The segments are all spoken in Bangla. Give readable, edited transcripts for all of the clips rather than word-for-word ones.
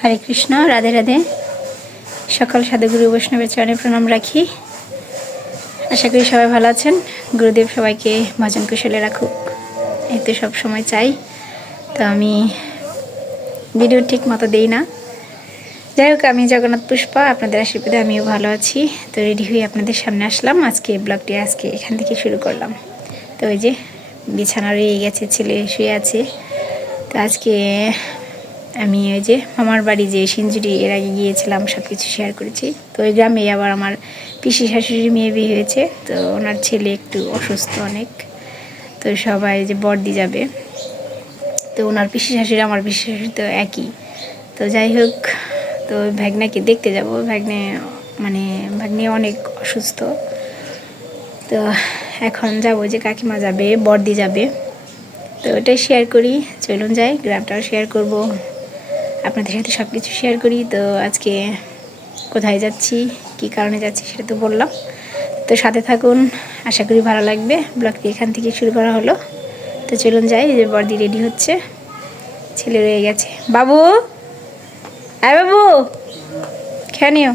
হরে কৃষ্ণ, রাধে রাধে। সকল সাধুগুরু বৈষ্ণবের চরণে প্রণাম রাখি। আশা করি সবাই ভালো আছেন। গুরুদেব সবাইকে ভজন কুশলে রাখুক, এই তো সব সময় চাই। তো আমি ভিডিও ঠিক মতো দিই না। যাই হোক, আমি জগন্নাথ পুষ্পা, আপনাদের আশীর্বাদে আমিও ভালো আছি। তো রেডি হয়ে আপনাদের সামনে আসলাম। আজকে ব্লগটি এখান থেকে শুরু করলাম। তো ওই যে বিছানা রয়ে গেছে, ছেলে শুয়ে আছে। তো আজকে আমি ওই যে মামার বাড়ি যে সিঞ্জুরি এর আগে গিয়েছিলাম, সব কিছু শেয়ার করেছি। তো ওই গ্রামে আবার আমার পিসি শাশুড়ির মেয়ে বিয়ে হয়েছে। তো ওনার ছেলে একটু অসুস্থ অনেক। তো সবাই যে বর্দি যাবে, তো ওনার পিসি শাশুড়ি আমার পিসি শাশুড়ি তো একই। তো যাই হোক, তো ভাগ্নাকে দেখতে যাব। ভাগ্নে অনেক অসুস্থ। তো এখন যাবো, যে কাকিমা যাবে, বর্দি যাবে। তো ওটাই শেয়ার করি। চলুন যাই, গ্রামটাও শেয়ার করব, আপনাদের সাথে সব কিছু শেয়ার করি। তো আজকে কোথায় যাচ্ছি, কী কারণে যাচ্ছি সেটা তো বললাম। তো সাথে থাকুন, আশা করি ভালো লাগবে। ব্লগটি এখান থেকে শুরু করা হলো। তো চলুন যাই। যে বর্দি রেডি হচ্ছে, ছেলে রয়ে গেছে। বাবু, বাবু খেয়ে নিও।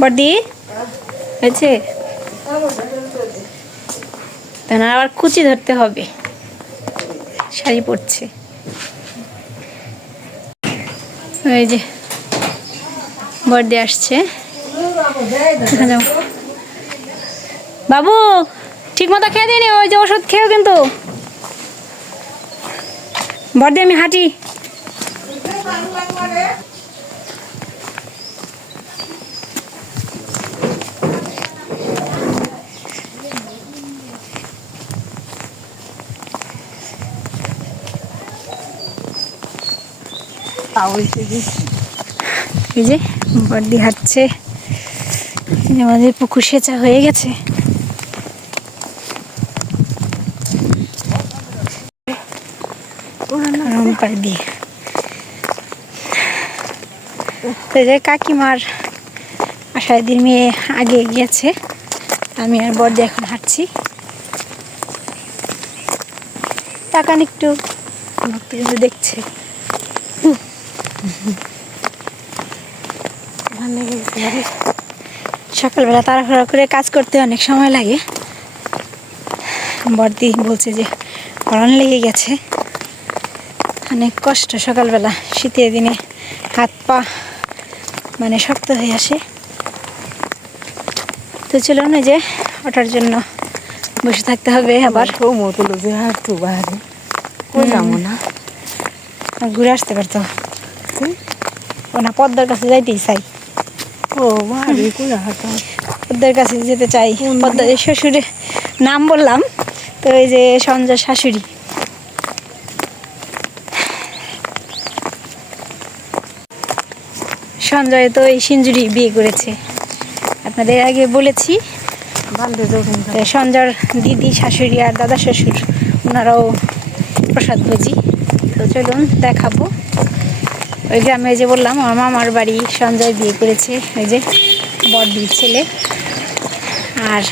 বর্দি হয়েছে, না আবার কুচি ধরতে হবে, শাড়ি পরছে। ওই যে বর্দি আসছে। বাবু ঠিক মতো খেয়ে দিনি, ওই যে ওষুধ খেয়েও কিন্তু। বর্দি আমি হাঁটি। এই যে বর্দি হাঁটছে। আমাদের পুকুর সেচা হয়ে গেছে। কাকিমার আশাইদির মেয়ে আগে গিয়েছে, আমি আর বর্দি এখন হাঁটছি। তাকান একটু, দেখছে। সকালবেলা তাড়াহুড়া করে কাজ করতে অনেক সময় লাগে। বর্দি বলছে যে পড়ান লেগে গেছে, অনেক কষ্ট সকালবেলা। শীতের দিনে হাত পা শক্ত হয়ে আসে। তো চলুন, যে ওঠার জন্য বসে থাকতে হবে। আবার ঘুরে আসতে পারতো না, পদ্মার কাছে যাইতেই চাই। পদ্মার কাছে যেতে চাই। পদ্মার শ্বশুরের নাম বললাম তো, এই যে সঞ্জয় শাশুড়ি। সঞ্জয় তো এই সিঞ্জুরি বিয়ে করেছে, আপনাদের আগে বলেছি। সঞ্জয়ের দিদি শাশুড়ি আর দাদা শ্বশুর, ওনারাও প্রসাদ ভোজি। তো চলুন দেখাবো। ওই গ্রামে যে বললাম আমার মামার বাড়ি, সঞ্জয় বিয়ে করেছে, ওই যে বড়দির ছেলে। আর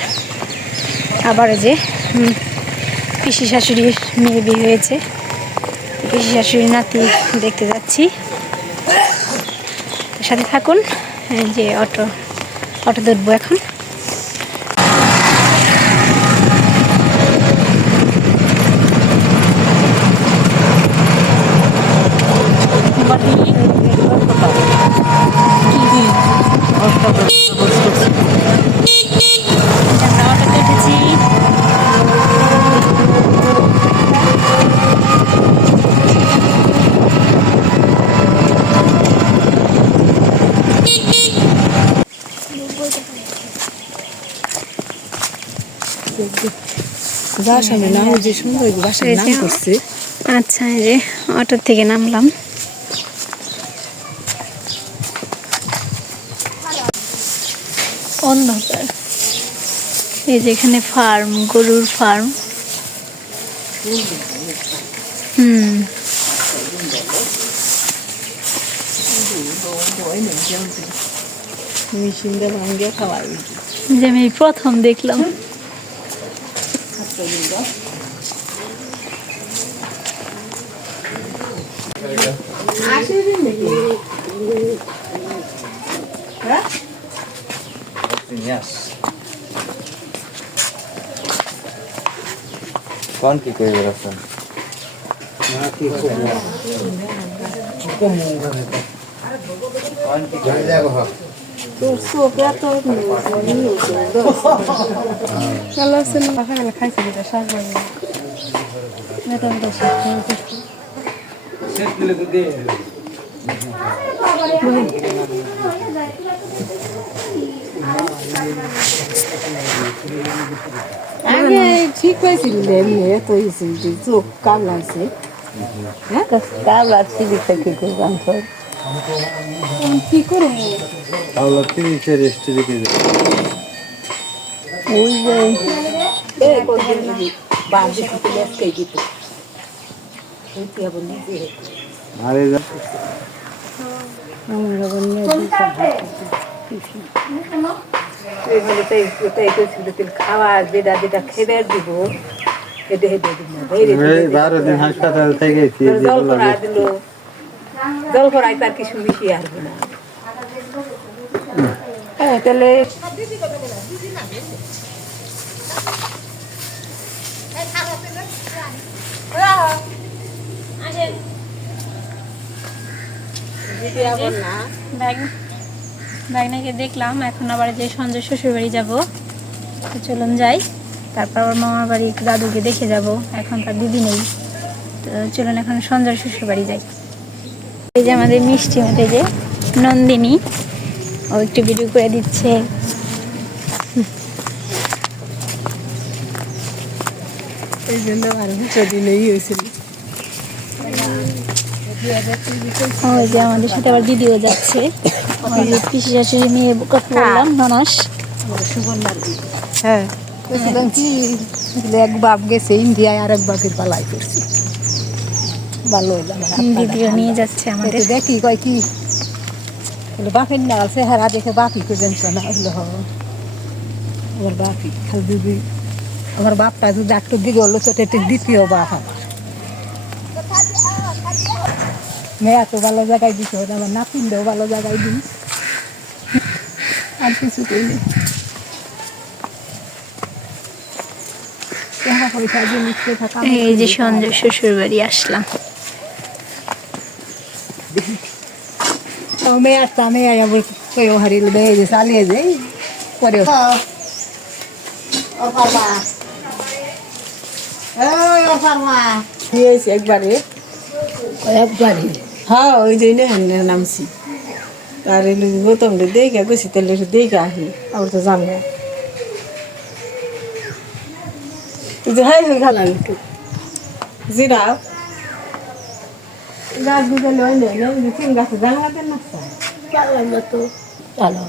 আবার যে পিসি শাশুড়ির মেয়ে বিয়ে হয়েছে, পিসি শাশুড়ির নাতি দেখতে যাচ্ছি। সাথে থাকুন। যে অটো ধরবো এখন। আচ্ছা, এই যে অটো থেকে নামলাম। অন্ধকার। এই যে এখানে ফার্ম, গরুর ফার্ম। মেশিন দিয়ে ভাঙিয়ে খাওয়াই। যে আমি এই প্রথম দেখলাম। कौन की कोई रखा कौन की जान जाएगा हाँ तो सो क्या तो नहीं चलो सुनो बाहर में खाई सकते शायद मैं तो सेट लेके दे আগে ঠিক হয়েছিলেন তো চোখ কামড়াইছে হ্যাঁ কামড়াচ্ছি থেকে কি করবো और पीछे रेस्ट लेके दे ওই যে বাড়ি থেকে লেসকে দিত ওইটি আবার নিজে अरे আমরা বললে এইভাবে তাই তাই কইছিল তেল খাওয়া যেটা যেটা খেবে দিব হেডে হেডে দিব मैं 12 दिन अस्पताल থেকে গেছি জল করা দিল জল করাই তার কিছু বেশি আসবে না হ্যাঁ তাহলে ব্যাগনাকে দেখলাম, এখন আবার যে সঞ্জয় শ্বশুর বাড়ি যাবো, তো চলুন যাই। তারপর আমার মামার বাড়ি দাদুকে দেখে যাব, এখন তার দিদি নেই, তো চলুন এখন সঞ্জয় শ্বশুর বাড়ি যাই। এই যে আমাদের মিষ্টি মতে যে নন্দিনী, ও একটু ভিডিও করে দিচ্ছে। এই জন্য আর দিনেই হয়েছিল ওই যে আমাদের সাথে আবার দিদিও যাচ্ছে, ওই যে পিসি শাশুড়ি মেয়ে কথা বললাম ননাস। হ্যাঁ বলছিলাম কি এক বাপ গেছে ইন্ডিয়ায় আর এক বাপের পালাই করছে ভালো দিদিও নিয়ে যাচ্ছে আমাদের। দেখি কয় কি বাপের না চেহারা দেখে বাপি কে জানছ না হলো আমার বাপি খালি দিদি আমার বাপটা যদি একটু দিকে হলো তো এটা দ্বিতীয় বাপ আমার মেয়ে তো ভালো জায়গায় দিতে হবে আমার নাতিনটাও ভালো জায়গায় দিই আর কিছু করি এই যে সঞ্জয় শ্বশুর বাড়ি আসলাম। মেয়ে আবার কেউ হারিল মেয়ে যে চালিয়ে যাই পরে একবারে হ্যাঁ ওই জন্য নামছি আর গৌতম দেখে গেছি তাহলে দেখে আহি আবার তো জানবো হাই হয়ে গেলাম একটু জিরা গাছ গুজলে ওই নেই তিন গাছে জানলা দেন না পারলাম না তো ভালো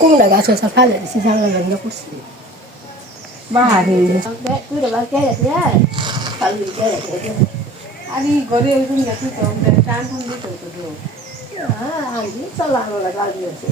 কোনটা গাছ সব খাজা দিচ্ছি জানলা জানলা করছি বাহারে আরে ঘরে ওই দিন গেছি তো টান টান দিতে হতো তো হ্যাঁ আগে চলা হলো গাছ দিয়েছে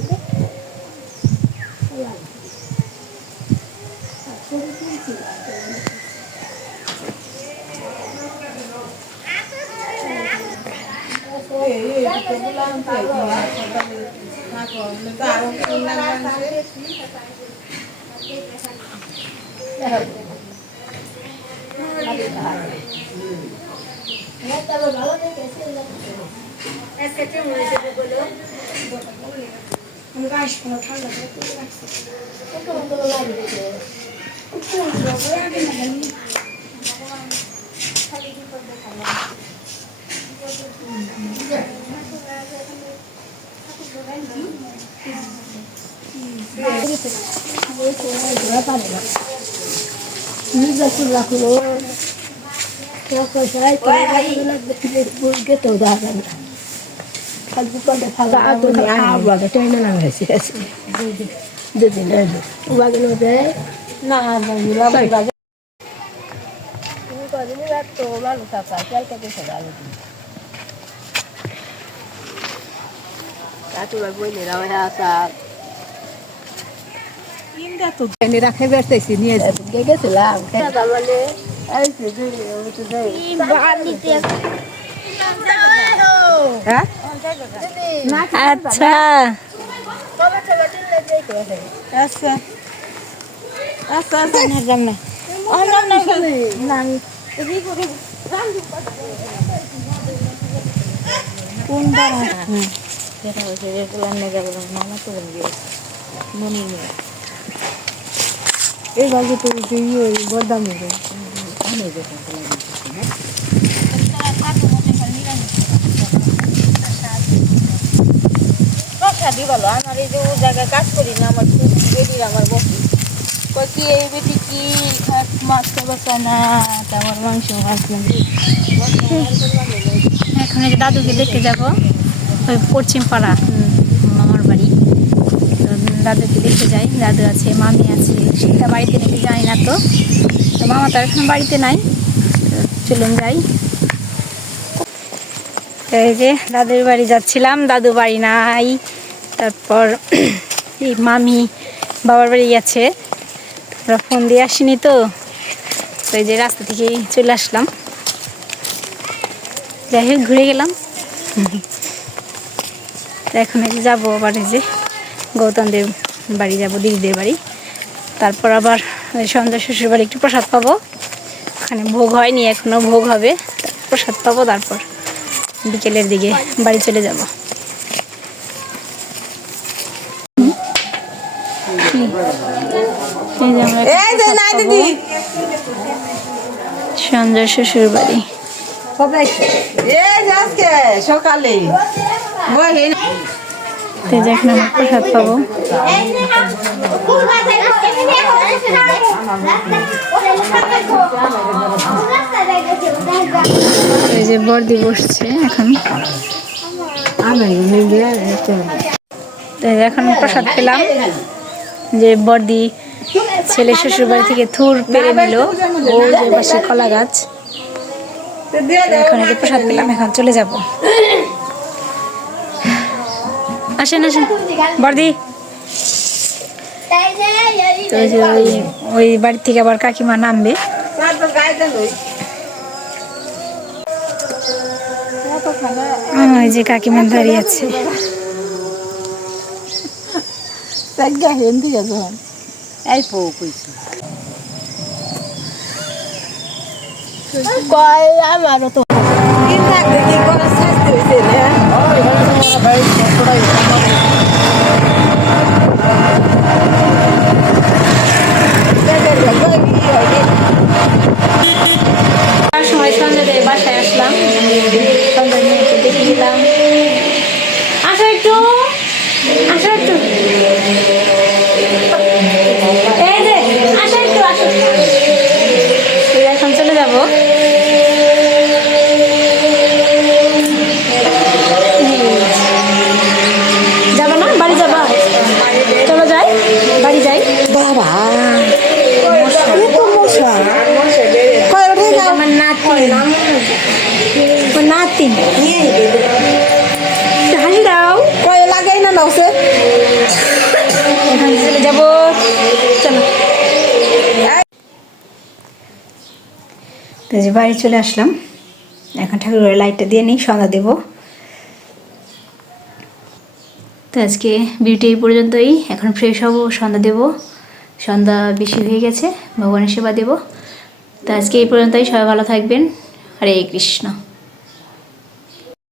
এনে রাখে বেরতেছি নিয়ে গেছিলাম হ্যাঁ আচ্ছা আচ্ছা আচ্ছা আচ্ছা না যাম না কোনটা সেটা হচ্ছে মামা তো মনে নেই এই বাকি তো ওই বদামি দি বলো আমার এই যে ও জায়গায় কাজ করি না আমার বেটির আমার বসি কি এই বেটি কি মাছ খাবে না আমার মাংস মাছ এখন এই যে দাদুকে দেখতে যাব ওই পশ্চিম পাড়া মামার বাড়ি তো দাদুকে দেখতে যাই দাদু আছে মামি আছে সেটা বাড়িতে নাকি যাই না তো তো মামা তো এখন বাড়িতে নাই তো চলুন যাই তো এই যে দাদুর বাড়ি যাচ্ছিলাম দাদু বাড়ি নাই তারপর এই মামি বাবার বাড়ি গেছে আমরা ফোন দিয়ে আসিনি তো তো এই যে রাস্তা থেকেই চলে আসলাম যাই হোক ঘুরে গেলাম তো এখন এই যে যাবো আবার এই যে গৌতমদের বাড়ি যাব দিদিদের বাড়ি তারপর আবার সন্ধ্যা শ্বশুর বাড়ি একটু প্রসাদ পাবো ওখানে ভোগ হয়নি এখনও ভোগ হবে প্রসাদ পাবো তারপর বিকেলের দিকে বাড়ি চলে যাব এই যে আমরা সন্ধ্যা শ্বশুর বাড়ি সকালে এখন আমরা প্রসাদ পাবো এই যে বর্দি বসছে এখন এখন প্রসাদ পেলাম যে বর্দি ছেলে শ্বশুর বাড়ি থেকে থুর পেরে নিল ও যে পাশে কলা গাছ এখন এই যে প্রসাদ পেলাম এখন চলে যাব আসেন আসেন বর্দি তো যে ওই বাড়ি থেকে আবার কাকিমা নামবে ওই যে কাকিমা দাঁড়িয়ে আছে আমারও তো সময় সন্ধ্যাতে বাসায় আসলাম সন্ধ্যা মেয়েকে দেখে দিলাম আসো একটু এই যে আসো একটু আসো এখন চলে যাবো যাবো না বাড়ি যাবা চলো যাই বাড়ি যাই বাবা আমার নাতি হাসি দাও কয় লাগাই না নাও সে এখান চলে যাবো চলো তো যে বাড়ি চলে আসলাম এখন ঠাকুরের লাইটটা দিয়ে নিই সন্ধ্যা দেবো তো আজকে ভিডিওটি এই পর্যন্তই এখন ফ্রেশ হবো সন্ধ্যা দেবো সন্ধ্যা বেশি হয়ে গেছে ভগবানের সেবা দেবো তো আজকে এই পর্যন্তই সবাই ভালো থাকবেন হরে কৃষ্ণ